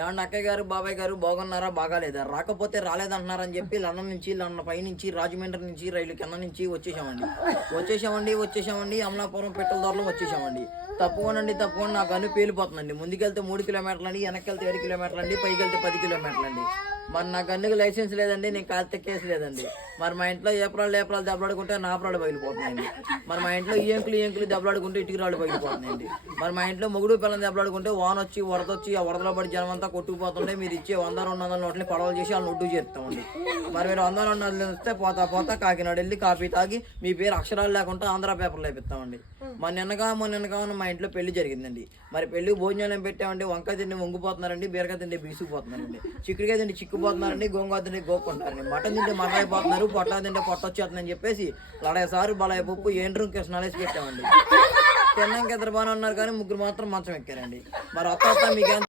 ఏమన్నా అక్కయ్య గారు బాబాయ్ గారు బాగున్నారా బాగాలేదా రాకపోతే రాలేదంటున్నారని చెప్పి లండన్ నుంచి పై నుంచి రాజమండ్రి నుంచి రైలు కింద నుంచి వచ్చేసామండి అమలాపురం పెట్రోల్ ధరలో వచ్చేసామండి. తప్పకుండా నాకు అన్ని పేలిపోతుందండి. ముందుకెళ్తే 3 కిలోమీటర్లు అండి, వెనక్కి వెళ్తే 7 కిలోమీటర్లు అండి, పైకి వెళ్తే 10 కిలోమీటర్లు అండి. మరి నాకు అన్నికి లైసెన్స్ లేదండి, నేను కాస్త కేసు లేదండి. మరి మా ఇంట్లో ఏప్రాలు దెబ్బలాడుకుంటే నాపరాలు బయలుపోతున్నాయండి. మరి మా ఇంట్లో ఏంకులు దెబ్బలాడుకుంటే ఇటుకురాళ్ళు బయలుపోతున్నాయండి. మరి మా ఇంట్లో మొగుడు పిల్లలు దెబ్బలాడుకుంటే వాన వచ్చి వరదొచ్చి ఆ వరదలో పడి జనం అంతా కొట్టుకుపోతుంటే మీరు ఇచ్చే 100-200 నోట్లని పడవలు చేసి వాళ్ళని ఒడ్డు చేస్తామండి. మరి మీరు 100-200 వస్తే పోతా కాకినాడ వెళ్ళి కాఫీ తాగి మీ పేరు అక్షరాలు లేకుండా ఆంధ్ర పేపర్లో వేపిస్తామండి. మొన్న మా ఇంట్లో పెళ్లి జరిగిందండి. మరి పెళ్లి భోజనాలు పెట్టామండి. వంకాయ తిండి వంగిపోతున్నారండి, బీరకాయ తిండి బీసుకుపోతున్నారండి, చిక్కుడుకాయ తిండి చిక్కుపోతున్నారండి, గోంగూర తిండి గోక్కుంటారండి, మటన్ తిండి మర్రైపోతున్నారు, పొట్ట తింటే పొట్ట వచ్చేస్తుందని చెప్పేసి లడాయిసారి బలాయి పప్పు ఏండ్రు కృష్ణాలేసి పెట్టామండి. తిన్నాక ఇద్దరు బాగానే ఉన్నారు కానీ 3 మాత్రం మంచం ఎక్కారండి. మరి అత్త మీకు